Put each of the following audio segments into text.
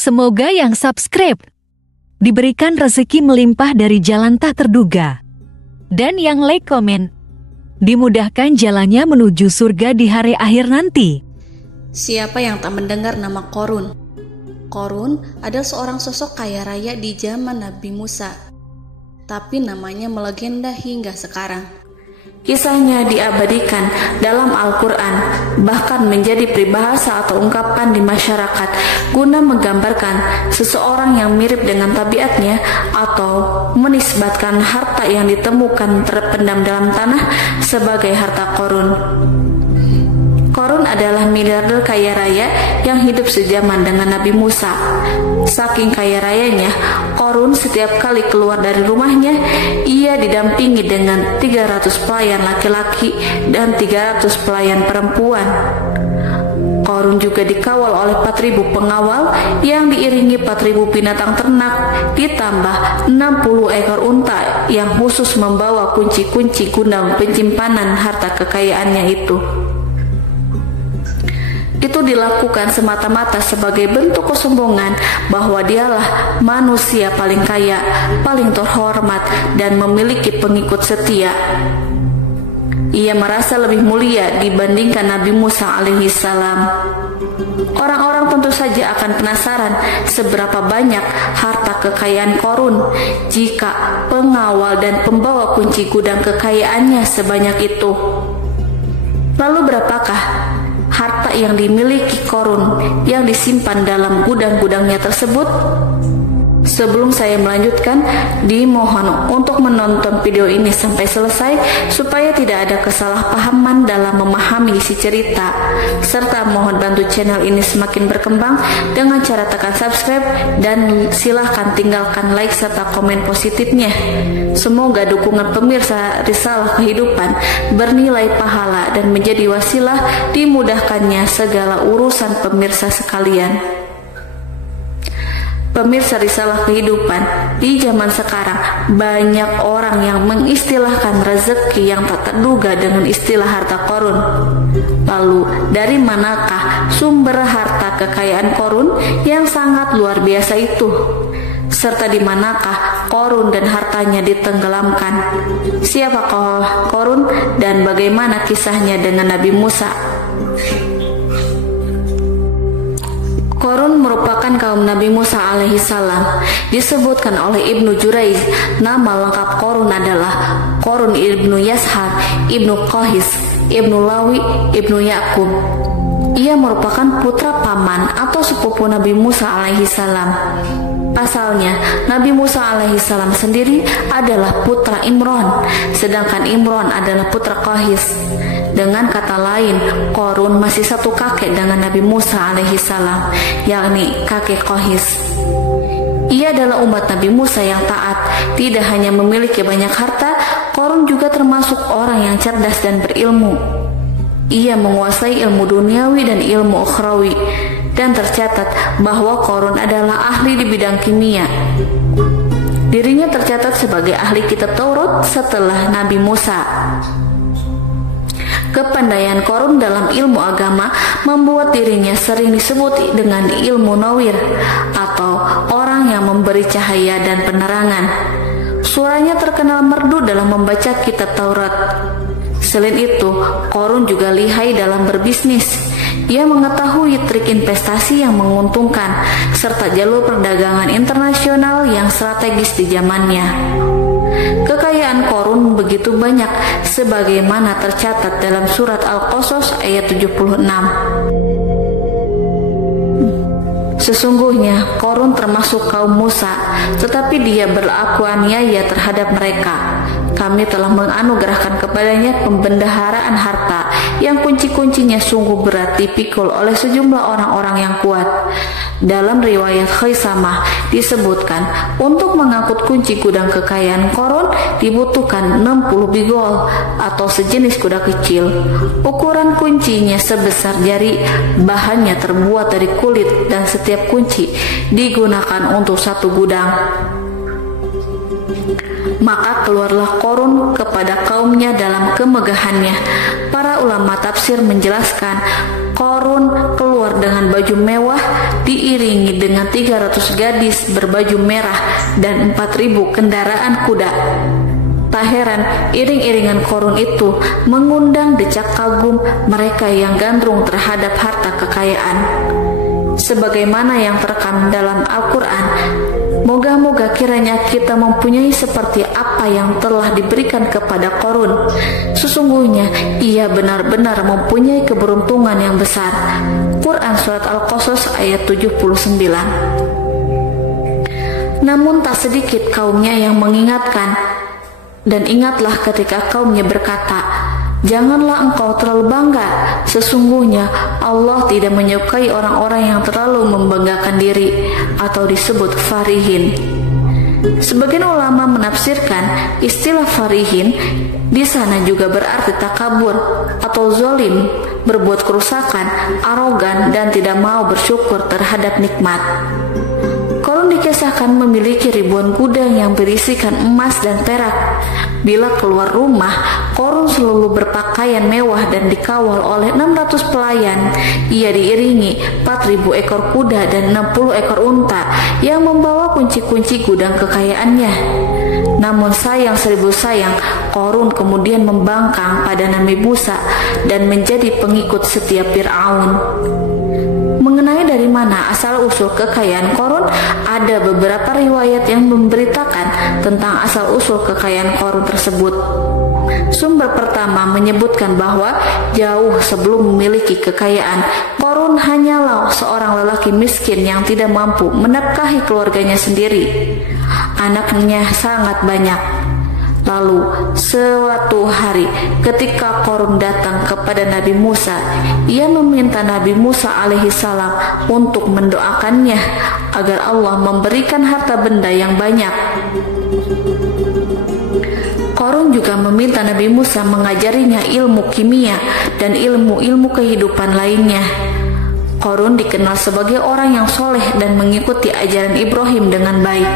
Semoga yang subscribe diberikan rezeki melimpah dari jalan tak terduga. Dan yang like komen, dimudahkan jalannya menuju surga di hari akhir nanti. Siapa yang tak mendengar nama Qorun? Qorun adalah seorang sosok kaya raya di zaman Nabi Musa, tapi namanya melegenda hingga sekarang. Kisahnya diabadikan dalam Al-Quran, bahkan menjadi peribahasa atau ungkapan di masyarakat guna menggambarkan seseorang yang mirip dengan tabiatnya atau menisbatkan harta yang ditemukan terpendam dalam tanah sebagai harta Qorun. Qorun adalah miliarder kaya raya yang hidup sejaman dengan Nabi Musa. Saking kaya rayanya, Qorun setiap kali keluar dari rumahnya, ia didampingi dengan 300 pelayan laki-laki dan 300 pelayan perempuan. Qorun juga dikawal oleh 4.000 pengawal yang diiringi 4.000 binatang ternak, ditambah 60 ekor unta yang khusus membawa kunci-kunci guna penyimpanan harta kekayaannya itu. Itu dilakukan semata-mata sebagai bentuk kesombongan bahwa dialah manusia paling kaya, paling terhormat, dan memiliki pengikut setia. Ia merasa lebih mulia dibandingkan Nabi Musa alaihissalam. Orang-orang tentu saja akan penasaran seberapa banyak harta kekayaan Qorun jika pengawal dan pembawa kunci gudang kekayaannya sebanyak itu. Lalu berapakah harta yang dimiliki Qorun yang disimpan dalam gudang-gudangnya tersebut? Sebelum saya melanjutkan, dimohon untuk menonton video ini sampai selesai supaya tidak ada kesalahpahaman dalam memahami isi cerita, serta mohon bantu channel ini semakin berkembang dengan cara tekan subscribe dan silahkan tinggalkan like serta komen positifnya. Semoga dukungan pemirsa Risalah Kehidupan bernilai pahala dan menjadi wasilah dimudahkannya segala urusan pemirsa sekalian. Pemirsa Risalah Kehidupan, di zaman sekarang banyak orang yang mengistilahkan rezeki yang tak terduga dengan istilah harta Qorun. Lalu dari manakah sumber harta kekayaan Qorun yang sangat luar biasa itu? Serta di manakah Qorun dan hartanya ditenggelamkan? Siapakah Qorun dan bagaimana kisahnya dengan Nabi Musa? Qorun merupakan kaum Nabi Musa alaihissalam. Disebutkan oleh Ibnu Jurayj, nama lengkap Qorun adalah Qorun ibnu Yashar, ibnu Qahis, ibnu Lawi, ibnu Yakub. Ia merupakan putra paman atau sepupu Nabi Musa alaihissalam. Pasalnya, Nabi Musa alaihissalam sendiri adalah putra Imron, sedangkan Imron adalah putra Qahis. Dengan kata lain, Qorun masih satu kakek dengan Nabi Musa alaihissalam, yakni kakek Qahis. Ia adalah umat Nabi Musa yang taat. Tidak hanya memiliki banyak harta, Qorun juga termasuk orang yang cerdas dan berilmu. Ia menguasai ilmu duniawi dan ilmu ukhrawi, dan tercatat bahwa Qorun adalah ahli di bidang kimia. Dirinya tercatat sebagai ahli kitab Taurat setelah Nabi Musa. Kepandaian Qorun dalam ilmu agama membuat dirinya sering disebut dengan ilmu nawir atau orang yang memberi cahaya dan penerangan. Suaranya terkenal merdu dalam membaca kitab Taurat. Selain itu, Qorun juga lihai dalam berbisnis. Ia mengetahui trik investasi yang menguntungkan serta jalur perdagangan internasional yang strategis di zamannya. Kekayaan Qorun begitu banyak sebagaimana tercatat dalam surat Al-Qasas ayat 76. Sesungguhnya Qorun termasuk kaum Musa, tetapi dia berlaku aniaya terhadap mereka. Kami telah menganugerahkan kepadanya pembendaharaan harta yang kunci-kuncinya sungguh berat dipikul oleh sejumlah orang-orang yang kuat. Dalam riwayat Khaisamah disebutkan, untuk mengangkut kunci gudang kekayaan Qorun dibutuhkan 60 bigol atau sejenis kuda kecil. Ukuran kuncinya sebesar jari, bahannya terbuat dari kulit dan setiap kunci digunakan untuk satu gudang. Maka keluarlah Qorun kepada kaumnya dalam kemegahannya. Para ulama tafsir menjelaskan, Korun keluar dengan baju mewah diiringi dengan 300 gadis berbaju merah dan 4.000 kendaraan kuda. Tak heran iring-iringan Korun itu mengundang decak kagum mereka yang gandrung terhadap harta kekayaan. Sebagaimana yang terekam dalam Al-Quran, moga-moga kiranya kita mempunyai seperti apa yang telah diberikan kepada Korun. Sesungguhnya ia benar-benar mempunyai keberuntungan yang besar. Quran Surat Al-Qasas ayat 79. Namun tak sedikit kaumnya yang mengingatkan, dan ingatlah ketika kaumnya berkata, janganlah engkau terlalu bangga. Sesungguhnya Allah tidak menyukai orang-orang yang terlalu membanggakan diri atau disebut farihin. Sebagian ulama menafsirkan istilah farihin di sana juga berarti takabur atau zolim, berbuat kerusakan, arogan, dan tidak mau bersyukur terhadap nikmat. Korun dikisahkan memiliki ribuan gudang yang berisikan emas dan perak. Bila keluar rumah, Korun selalu berpakaian mewah dan dikawal oleh 600 pelayan. Ia diiringi 4.000 ekor kuda dan 60 ekor unta yang membawa kunci-kunci gudang kekayaannya. Namun sayang seribu sayang, Korun kemudian membangkang pada Nabi Musa dan menjadi pengikut setia Fir'aun. Mengenai dari mana asal-usul kekayaan Korun, ada beberapa riwayat yang memberitakan tentang asal-usul kekayaan Korun tersebut. Sumber pertama menyebutkan bahwa jauh sebelum memiliki kekayaan, Korun hanyalah seorang lelaki miskin yang tidak mampu menafkahi keluarganya sendiri. Anaknya sangat banyak. Lalu suatu hari ketika Korun datang kepada Nabi Musa, ia meminta Nabi Musa alaihissalam untuk mendoakannya agar Allah memberikan harta benda yang banyak. Korun juga meminta Nabi Musa mengajarinya ilmu kimia dan ilmu-ilmu kehidupan lainnya. Korun dikenal sebagai orang yang soleh dan mengikuti ajaran Ibrahim dengan baik,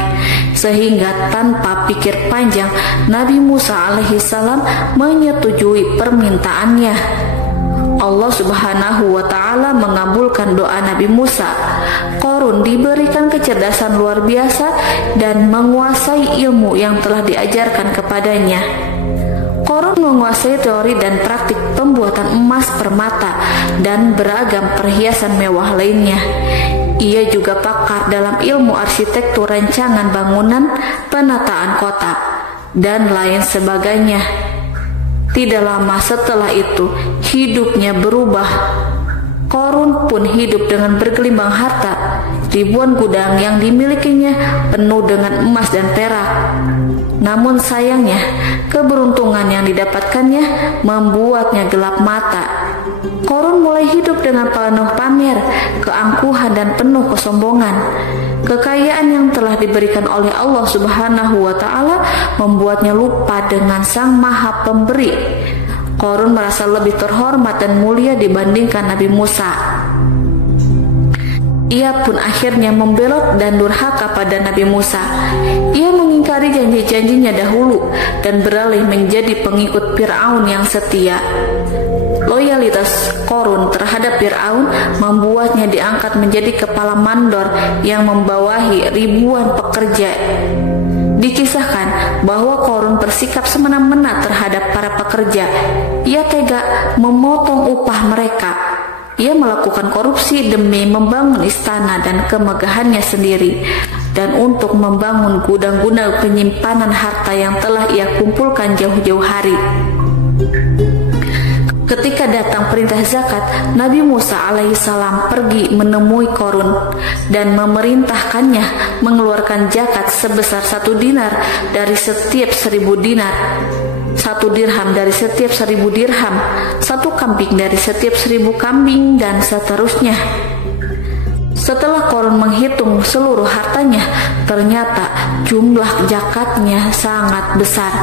sehingga tanpa pikir panjang Nabi Musa alaihissalam menyetujui permintaannya. Allah Subhanahu wa Ta'ala mengabulkan doa Nabi Musa. Korun diberikan kecerdasan luar biasa dan menguasai ilmu yang telah diajarkan kepadanya. Korun menguasai teori dan praktik pembuatan emas permata dan beragam perhiasan mewah lainnya. Ia juga pakar dalam ilmu arsitektur, rancangan bangunan, penataan kota, dan lain sebagainya. Tidak lama setelah itu, hidupnya berubah. Korun pun hidup dengan bergelimbang harta. Ribuan gudang yang dimilikinya penuh dengan emas dan perak. Namun sayangnya, keberuntungan yang didapatkannya membuatnya gelap mata. Korun mulai hidup dengan penuh pamer, keangkuhan, dan penuh kesombongan. Kekayaan yang telah diberikan oleh Allah Subhanahu wa Ta'ala membuatnya lupa dengan Sang Maha Pemberi. Korun merasa lebih terhormat dan mulia dibandingkan Nabi Musa. Ia pun akhirnya membelot dan durhaka pada Nabi Musa. Ia mengingkari janji-janjinya dahulu dan beralih menjadi pengikut Fir'aun yang setia. Loyalitas Korun terhadap Fir'aun membuatnya diangkat menjadi kepala mandor yang membawahi ribuan pekerja. Dikisahkan bahwa Korun bersikap semena-mena terhadap para pekerja. Ia tega memotong upah mereka. Ia melakukan korupsi demi membangun istana dan kemegahannya sendiri, dan untuk membangun gudang-gudang penyimpanan harta yang telah ia kumpulkan jauh-jauh hari. Ketika datang perintah zakat, Nabi Musa alaihissalam pergi menemui Korun dan memerintahkannya mengeluarkan zakat sebesar 1 dinar dari setiap 1000 dinar, 1 dirham dari setiap 1000 dirham, 1 kambing dari setiap 1000 kambing, dan seterusnya. Setelah Korun menghitung seluruh hartanya, ternyata jumlah zakatnya sangat besar.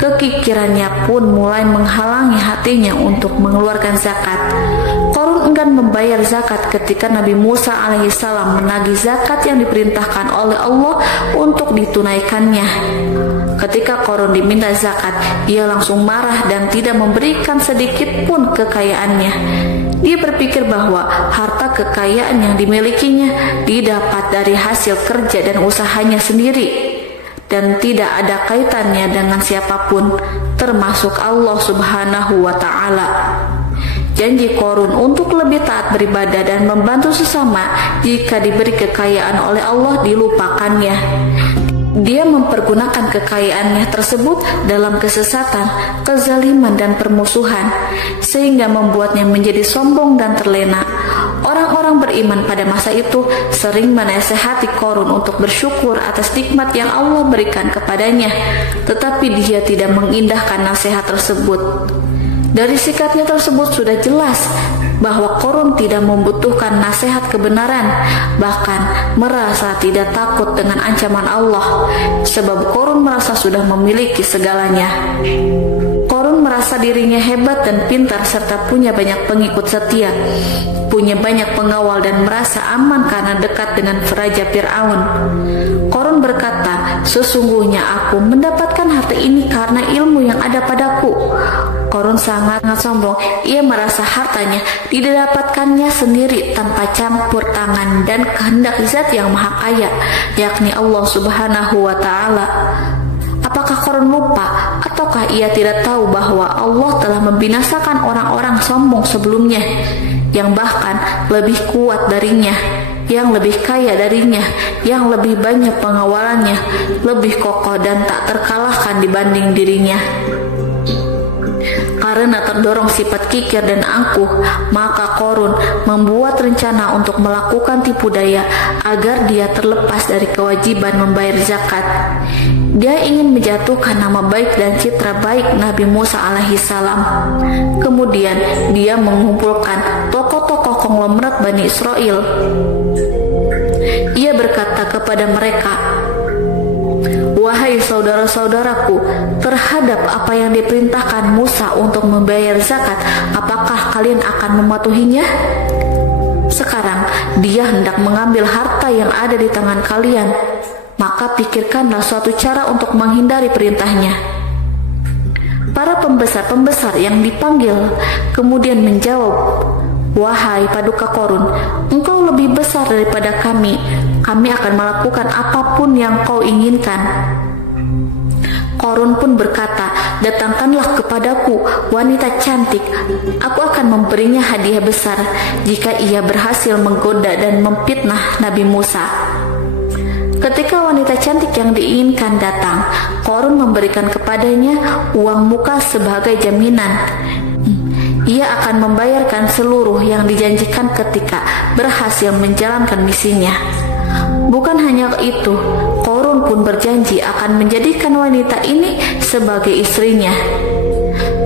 Kekikirannya pun mulai menghalangi hatinya untuk mengeluarkan zakat. Qarun enggan membayar zakat ketika Nabi Musa alaihissalam menagih zakat yang diperintahkan oleh Allah untuk ditunaikannya. Ketika Qarun diminta zakat, ia langsung marah dan tidak memberikan sedikit pun kekayaannya. Dia berpikir bahwa harta kekayaan yang dimilikinya didapat dari hasil kerja dan usahanya sendiri, dan tidak ada kaitannya dengan siapapun, termasuk Allah Subhanahu wa Ta'ala. Janji Qarun untuk lebih taat beribadah dan membantu sesama jika diberi kekayaan oleh Allah dilupakannya. Dia mempergunakan kekayaannya tersebut dalam kesesatan, kezaliman, dan permusuhan, sehingga membuatnya menjadi sombong dan terlena. Orang-orang beriman pada masa itu sering menasehati Qarun untuk bersyukur atas nikmat yang Allah berikan kepadanya, tetapi dia tidak mengindahkan nasihat tersebut. Dari sikapnya tersebut sudah jelas bahwa Qarun tidak membutuhkan nasihat kebenaran, bahkan merasa tidak takut dengan ancaman Allah, sebab Qarun merasa sudah memiliki segalanya. Qarun merasa dirinya hebat dan pintar serta punya banyak pengikut setia, punya banyak pengawal dan merasa aman karena dekat dengan Raja Fir'aun. Qarun berkata, "Sesungguhnya aku mendapatkan harta ini karena ilmu yang ada padaku." Qarun sangat sombong. Ia merasa hartanya didapatkannya sendiri tanpa campur tangan dan kehendak Zat yang Maha Kaya, yakni Allah Subhanahu wa Ta'ala. Apakah Qarun lupa ataukah ia tidak tahu bahwa Allah telah membinasakan orang-orang sombong sebelumnya, yang bahkan lebih kuat darinya, yang lebih kaya darinya, yang lebih banyak pengawalannya, lebih kokoh dan tak terkalahkan dibanding dirinya? Karena terdorong sifat kikir dan angkuh, maka Qarun membuat rencana untuk melakukan tipu daya agar dia terlepas dari kewajiban membayar zakat. Dia ingin menjatuhkan nama baik dan citra baik Nabi Musa alaihissalam. Kemudian dia mengumpulkan tokoh-tokoh konglomerat Bani Israel. Ia berkata kepada mereka, "Wahai saudara-saudaraku, terhadap apa yang diperintahkan Musa untuk membayar zakat, apakah kalian akan mematuhinya? Sekarang dia hendak mengambil harta yang ada di tangan kalian, maka pikirkanlah suatu cara untuk menghindari perintahnya." Para pembesar-pembesar yang dipanggil kemudian menjawab, "Wahai paduka Qarun, engkau lebih besar daripada kami. Kami akan melakukan apapun yang kau inginkan." Qarun pun berkata, "Datangkanlah kepadaku wanita cantik. Aku akan memberinya hadiah besar jika ia berhasil menggoda dan memfitnah Nabi Musa." Ketika wanita cantik yang diinginkan datang, Qarun memberikan kepadanya uang muka sebagai jaminan. Ia akan membayarkan seluruh yang dijanjikan ketika berhasil menjalankan misinya. Bukan hanya itu, Qarun pun berjanji akan menjadikan wanita ini sebagai istrinya.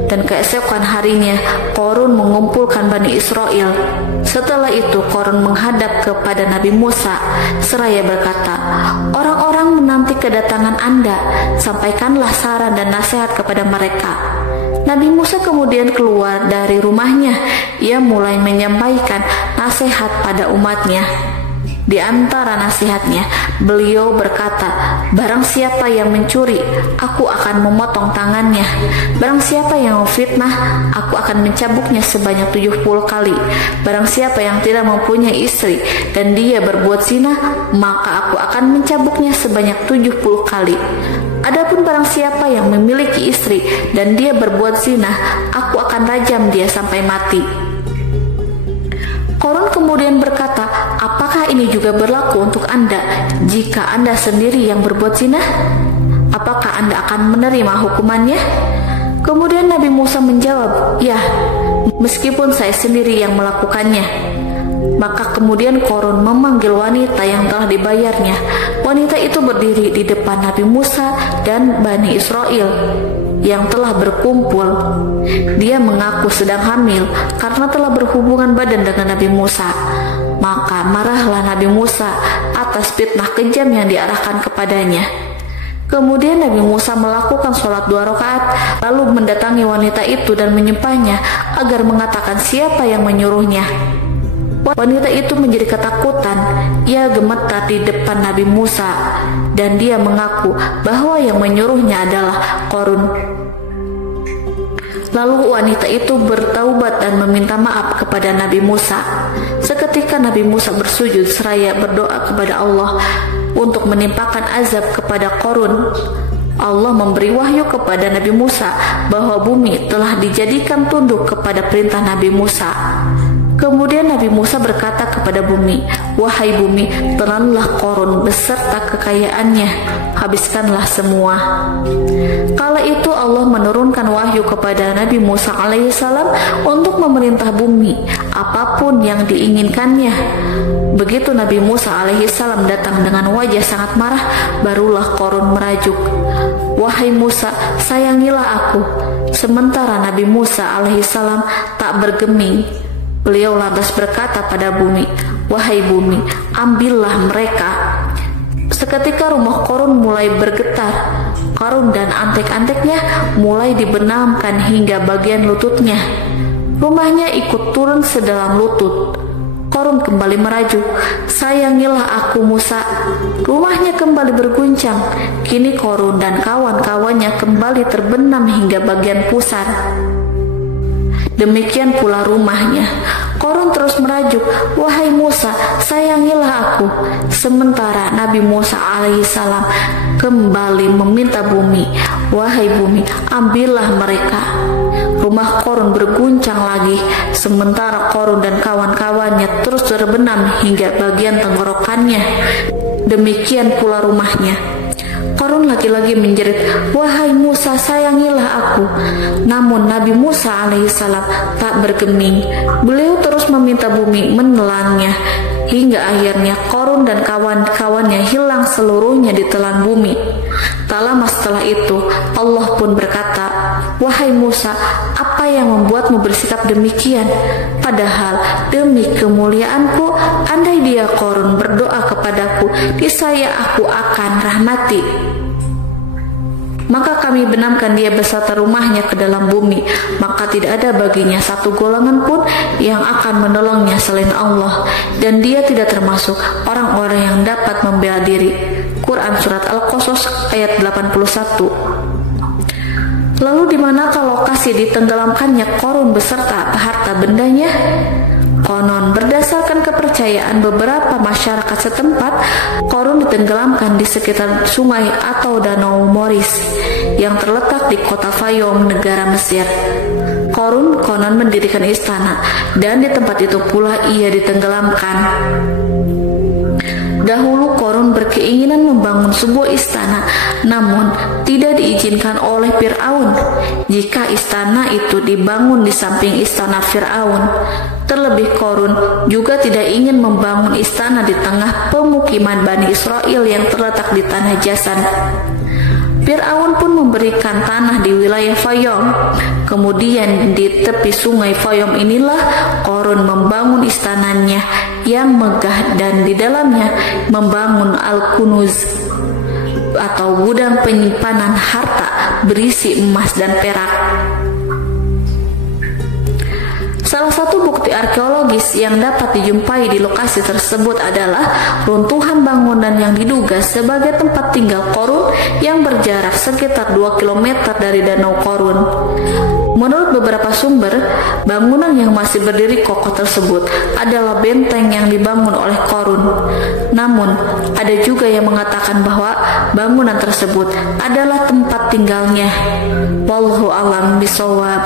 Dan keesokan harinya, Qarun mengumpulkan Bani Israel. Setelah itu, Qarun menghadap kepada Nabi Musa seraya berkata, "Orang-orang menanti kedatangan Anda, sampaikanlah saran dan nasihat kepada mereka." Nabi Musa kemudian keluar dari rumahnya. Ia mulai menyampaikan nasihat pada umatnya. Di antara nasihatnya, beliau berkata, "Barang siapa yang mencuri, aku akan memotong tangannya. Barang siapa yang memfitnah, aku akan mencambuknya sebanyak 70 kali. Barang siapa yang tidak mempunyai istri dan dia berbuat zina, maka aku akan mencambuknya sebanyak 70 kali. Adapun barang siapa yang memiliki istri dan dia berbuat zina, aku akan rajam dia sampai mati." Qarun kemudian berkata, "Apakah ini juga berlaku untuk Anda jika Anda sendiri yang berbuat zina? Apakah Anda akan menerima hukumannya?" Kemudian Nabi Musa menjawab, "Ya, meskipun saya sendiri yang melakukannya." Maka kemudian Qarun memanggil wanita yang telah dibayarnya. Wanita itu berdiri di depan Nabi Musa dan Bani Israel yang telah berkumpul. Dia mengaku sedang hamil karena telah berhubungan badan dengan Nabi Musa. Maka marahlah Nabi Musa atas fitnah kejam yang diarahkan kepadanya. Kemudian Nabi Musa melakukan sholat 2 rakaat, lalu mendatangi wanita itu dan menyumpahnya agar mengatakan siapa yang menyuruhnya. Wanita itu menjadi ketakutan. Ia gemetar di depan Nabi Musa dan dia mengaku bahwa yang menyuruhnya adalah Qarun. Lalu wanita itu bertaubat dan meminta maaf kepada Nabi Musa. Seketika Nabi Musa bersujud seraya berdoa kepada Allah untuk menimpakan azab kepada Qarun. Allah memberi wahyu kepada Nabi Musa bahwa bumi telah dijadikan tunduk kepada perintah Nabi Musa. Kemudian Nabi Musa berkata kepada bumi, "Wahai bumi, telanlah Qarun beserta kekayaannya, habiskanlah semua." Kala itu Allah menurunkan wahyu kepada Nabi Musa alaihissalam untuk memerintah bumi apapun yang diinginkannya. Begitu Nabi Musa alaihissalam datang dengan wajah sangat marah, barulah Qarun merajuk, "Wahai Musa, sayangilah aku." Sementara Nabi Musa alaihissalam tak bergeming. Beliau lantas berkata pada bumi, "Wahai bumi, ambillah mereka." Seketika rumah Qarun mulai bergetar. Qarun dan antek-anteknya mulai dibenamkan hingga bagian lututnya. Rumahnya ikut turun sedalam lutut. Qarun kembali merajuk, "Sayangilah aku Musa." Rumahnya kembali berguncang. Kini Qarun dan kawan-kawannya kembali terbenam hingga bagian pusar. Demikian pula rumahnya. Qarun terus merajuk, "Wahai Musa, sayangilah aku." Sementara Nabi Musa alaihissalam kembali meminta bumi, "Wahai bumi, ambillah mereka." Rumah Qarun berguncang lagi, sementara Qarun dan kawan-kawannya terus terbenam hingga bagian tenggorokannya. Demikian pula rumahnya. Qarun lagi-lagi menjerit, "Wahai Musa, sayangilah aku." Namun Nabi Musa alaihissalam tak bergeming. Beliau terus meminta bumi menelannya, hingga akhirnya Qarun dan kawan-kawannya hilang seluruhnya di telan bumi. Tak lama setelah itu Allah pun berkata, "Wahai Musa, apa yang membuatmu bersikap demikian? Padahal demi kemuliaanku, andai dia Qarun berdoa kepadaku, niscaya aku akan rahmati. Maka kami benamkan dia beserta rumahnya ke dalam bumi, maka tidak ada baginya satu golongan pun yang akan menolongnya selain Allah, dan dia tidak termasuk orang-orang yang dapat membela diri." Quran Surat Al-Qasas ayat 81. Lalu di manakah lokasi ditenggelamkannya Qarun beserta harta bendanya? Konon berdasarkan kepercayaan beberapa masyarakat setempat, Qarun ditenggelamkan di sekitar sungai atau danau Moris yang terletak di kota Fayum, negara Mesir. Qarun konon mendirikan istana dan di tempat itu pula ia ditenggelamkan. Dahulu Qarun berkeinginan membangun sebuah istana, namun tidak diizinkan oleh Fir'aun jika istana itu dibangun di samping istana Fir'aun. Terlebih Qarun juga tidak ingin membangun istana di tengah pemukiman Bani Israel yang terletak di tanah Jasan. Fir'aun pun memberikan tanah di wilayah Fayum. Kemudian di tepi sungai Fayum inilah Qarun membangun istananya yang megah dan di dalamnya membangun Al-Kunuz atau gudang penyimpanan harta berisi emas dan perak. Salah satu bukti arkeologis yang dapat dijumpai di lokasi tersebut adalah runtuhan bangunan yang diduga sebagai tempat tinggal Qarun yang berjarak sekitar 2 km dari Danau Qarun. Menurut beberapa sumber, bangunan yang masih berdiri kokoh tersebut adalah benteng yang dibangun oleh Qarun. Namun, ada juga yang mengatakan bahwa bangunan tersebut adalah tempat tinggalnya. Wallahu a'lam bishawab.